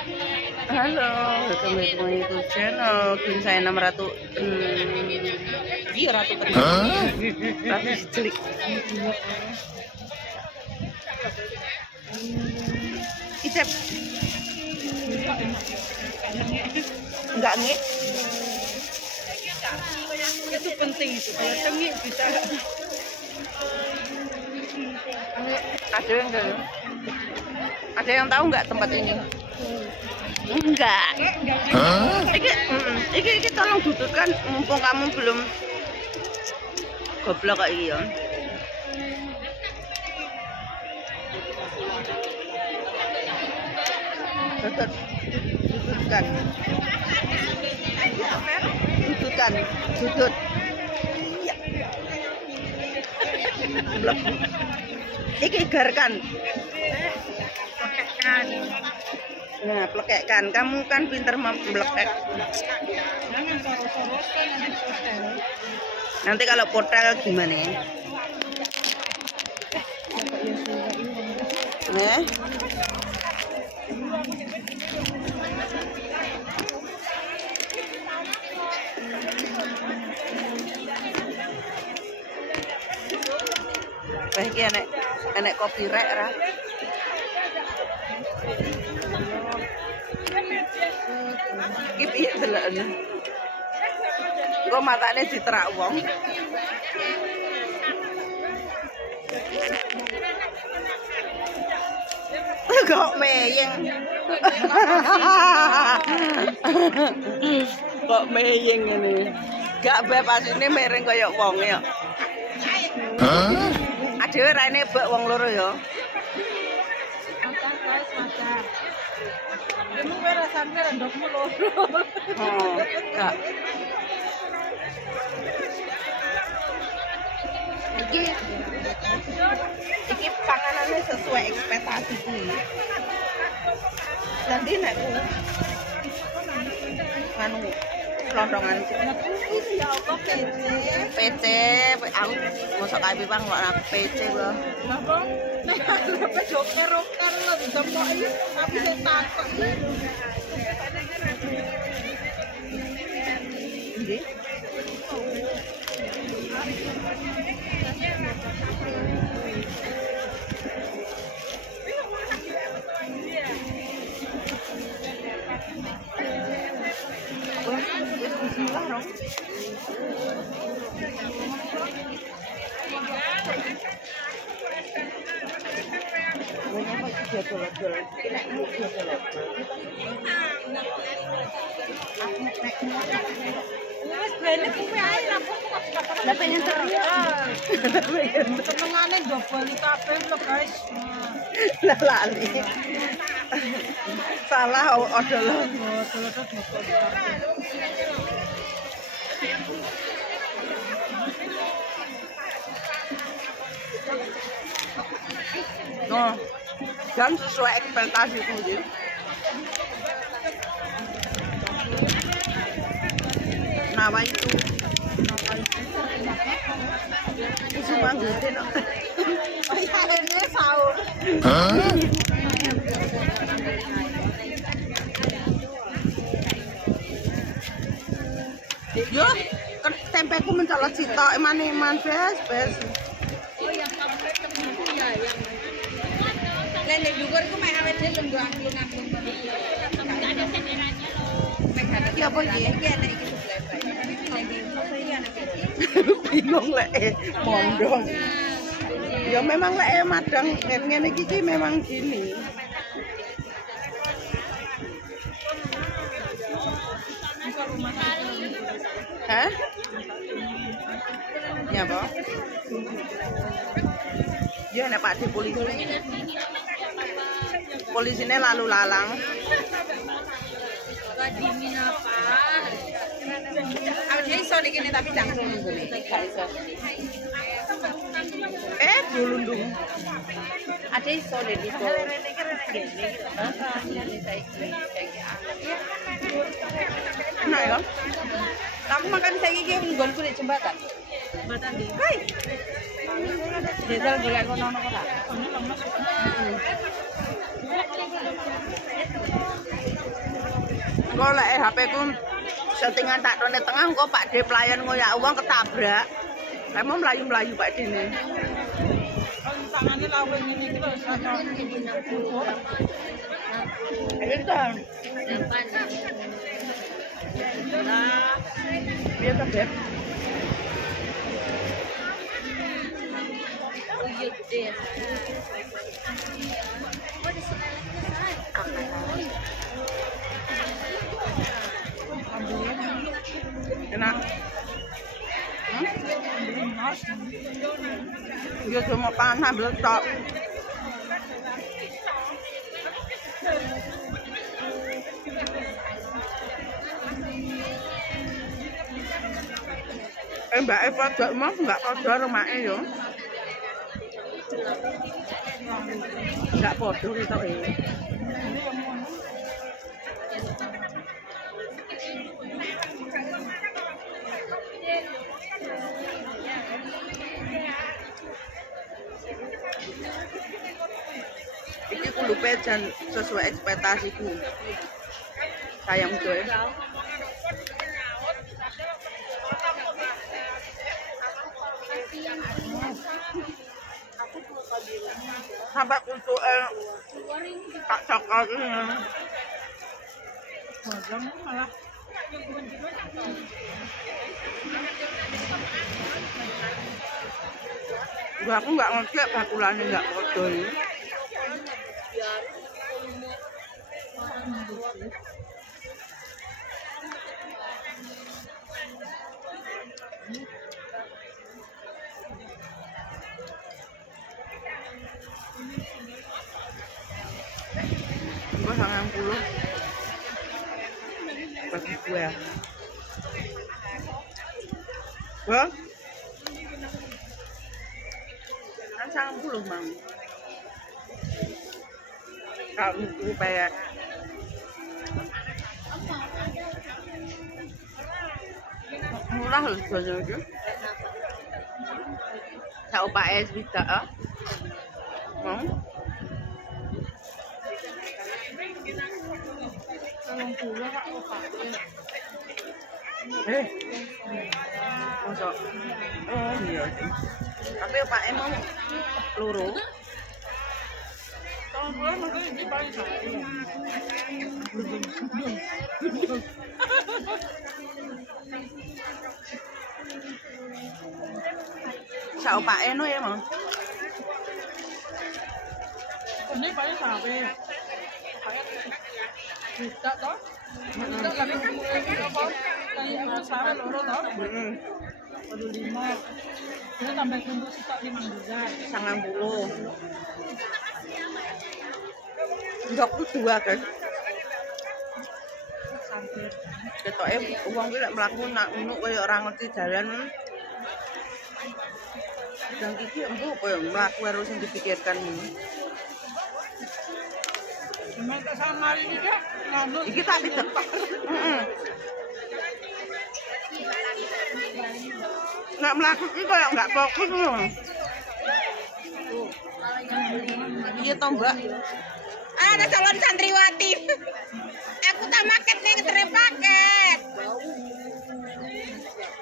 Halo, welcome back to my YouTube channel. Kini saya 600 iya ratu tadi. Ratu cilik. Icep. Enggak nge. Itu penting itu. Kalau cengik bisa. Ada yang tahu nggak tempat ini? Enggak. Iki tolong dudukkan mumpung kamu belum goblok kayak iya. Dudukkan. Dudukkan. Duduk. Iya. Iki garkan. Nah, plekekkan. Kamu kan pinter memplekek. Nanti kalau potel gimana? Iki enek kopi rek ra. Iki piye delokne. Kok matane diterak wong. Kok meyeng. Kok meyeng ngene. Gak beb asine mereng kaya wong ya. Adewe raine bek wong loro ya. Demu ora sampe ndokmu loro. Oh, gak. Iki panganane sesuai ekspektasiku. Nanti nek anu londongan ya apa PC aku mosok kae Bang kok PC kok. Napa? Nek joker-joker lho tempoki tapi sing takut. Nggih. Bismillah dong. Lah pengen teriak. Senengane ndoboli kabeh lho guys. Lah lali. Salah odol. No, dan sesuai ekspektasiku gitu. Nawa itu isu manggutin. Oh iya ini sahur. Yo, tempeku mencolot sitok eman-eman bes. Oh yang kampret itu ya yang lele dhuwur ku mek awet dhewe lho angklung-angklung. Enggak ada senderannya lho. Iki apa iki? Iki enek iki sebelah. Bingung lek mondong. Ya memang lek madang ngene iki memang gini. Hah? Ya, Pak. Ya, nek Pak di polisi. Polisine lalu lalang. Kadimin apa? Ada iso nek kene tapi langsung nggone. Gak iso. Dulundung. Ada iso nek iso. Enak ya? Aku makan saiki iki nggonku nek jembatan. Jembatan ndi? Hai. Desal golek kono kok. Ono lemes. Kok lek HP ku settingan tak tone tengah kok Pak D pelayan ngoyak uang ketabrak. Lek mau melayu-melayu Pak D ne. Tangane lawe ngene iki lho sakno. Itu. Nah, biasa Beb. Enak. Dia cuma panas beletok. Mbak Eva juga mau nggak podo rumahnya yo. Nggak podo gitu Iki kulupe jan sesuai ekspektasiku. Sayang coy. Sampai untuk tak coklat ini. Bojong malah Aku nggak ngerti bakulannya nggak podo ini. Gue 90 bagi gue. Gue kan 90 mang. Kalau gue kayak murah loh sebenarnya itu. Saya Pak es bisa ah. Masuk. Oh iya. Tapi Pak emang loro. tahun bulan mungkin ini paling satu. Sao Pak eno ya mau. Ini paling sampai juta toh. Juta lagi apa? Kayak itu sama loro toh. 45. Kita tambah tunggu stok 5 bulan. 90. Enggak dua kan. Sampai Ketoke wong ki lek mlaku nak ngono kaya ora ngerti dalan. Dan iki embu kaya mlaku harus sing dipikirkan ngono. cuma tak sama ini deh. Nganu Iki tak pidek. Heeh. Nek mlaku ki kaya enggak fokus ngono. Iya toh, Mbak. Ada calon santriwati. Aku tak maket nih ngeterima paket.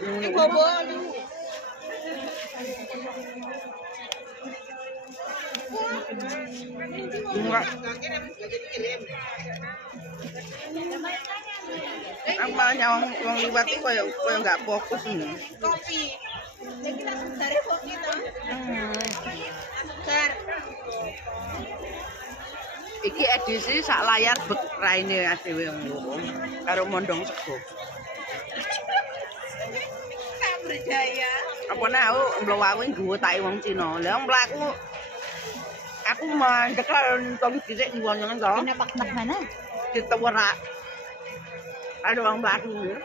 Ini bobo lu. Enggak. Apa nyawang wong liwat iki kaya enggak fokus ngono. Kopi. Ini kita dari kopi toh. Segar. Iki edisi sak layar bek raine adewe ngono. Karo mondong sego. Tak berjaya. Apa nek aku mlaku nggowo tak wong Cina. Lah mlaku aku mandek karo tong dhisik diwonyen to. Kenapa mana? Ditewerak. Ada wong mlaku.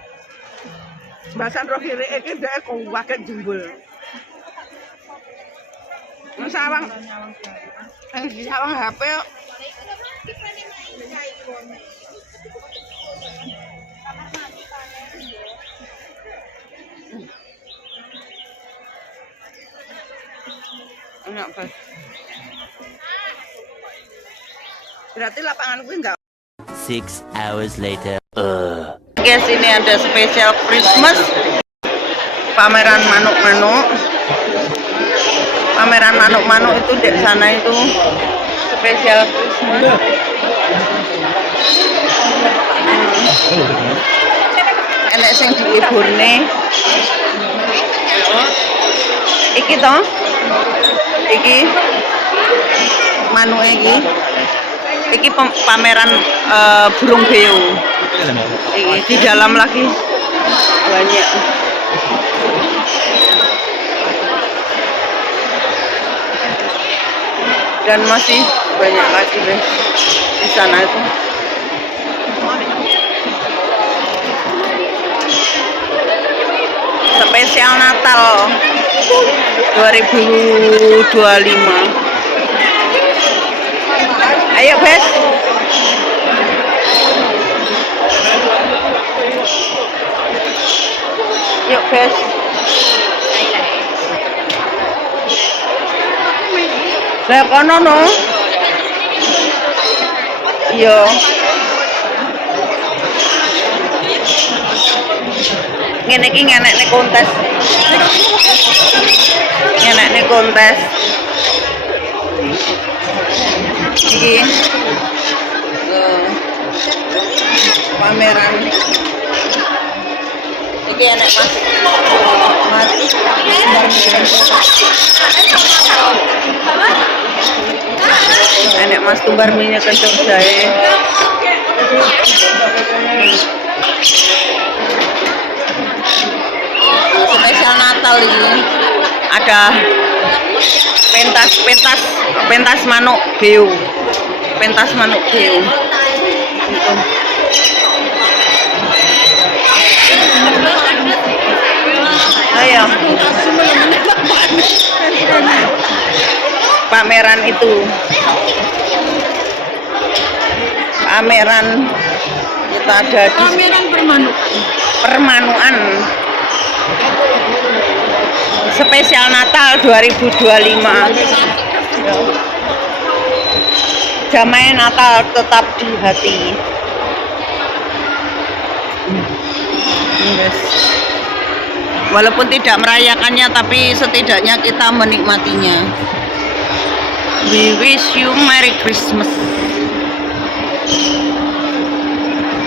Bahasan roh kiri iki dhek kuwaget jembul. Sawang. Di sawang HP kok. Enak banget. Berarti lapangan kuwi enggak 6 hours later. Guys, ini ada spesial Christmas. Pameran manuk-manuk. Pameran manuk-manuk itu di sana itu spesial Christmas. Enek sing diiburne. Iki toh? Iki manuke iki. Iki pameran burung beo. Iki di dalam lagi banyak. Dan masih banyak lagi deh di sana itu. Spesial Natal 2025. Ayo, Bes. Yuk, Bes. Lah kono no. Iya. Ngene iki ngenekne kontes. Ngenekne kontes. Iki pameran. Iki enek Mas. Enek Mas tumbar minyak kencur jahe. Spesial Natal ini ada pentas manuk beo. Pentas manuk beo. Gitu. Ayo. Pameran itu. Pameran kita ada di Pameran permanukan. Spesial Natal 2025. Damai Natal tetap di hati. Yes. Walaupun tidak merayakannya, tapi setidaknya kita menikmatinya. We wish you Merry Christmas.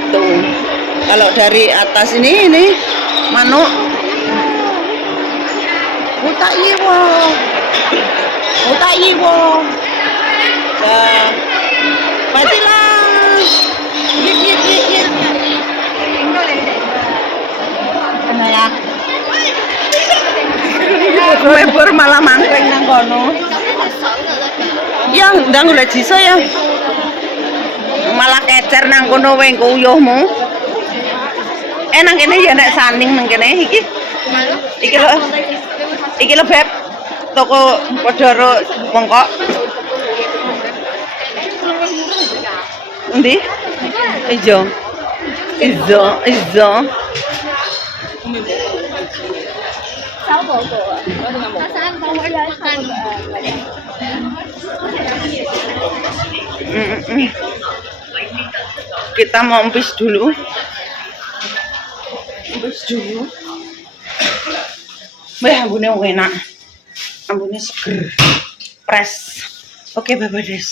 Tuh, kalau dari atas ini manuk. Utayiwo. Nah, patilah. Yik. Kenapa? Webur malah mangkring nang kono. Ya, ndang ulah jiso ya. Malah kecer nang kono weng kuyuhmu. Nang kene ya nek saning nang kene iki. Iki lho Beb. Toko Podoro Bongkok. Endi? Ijo. Kita mau empis dulu. Ambune enak. Ambune seger. Pres. Oke, Bapak Des.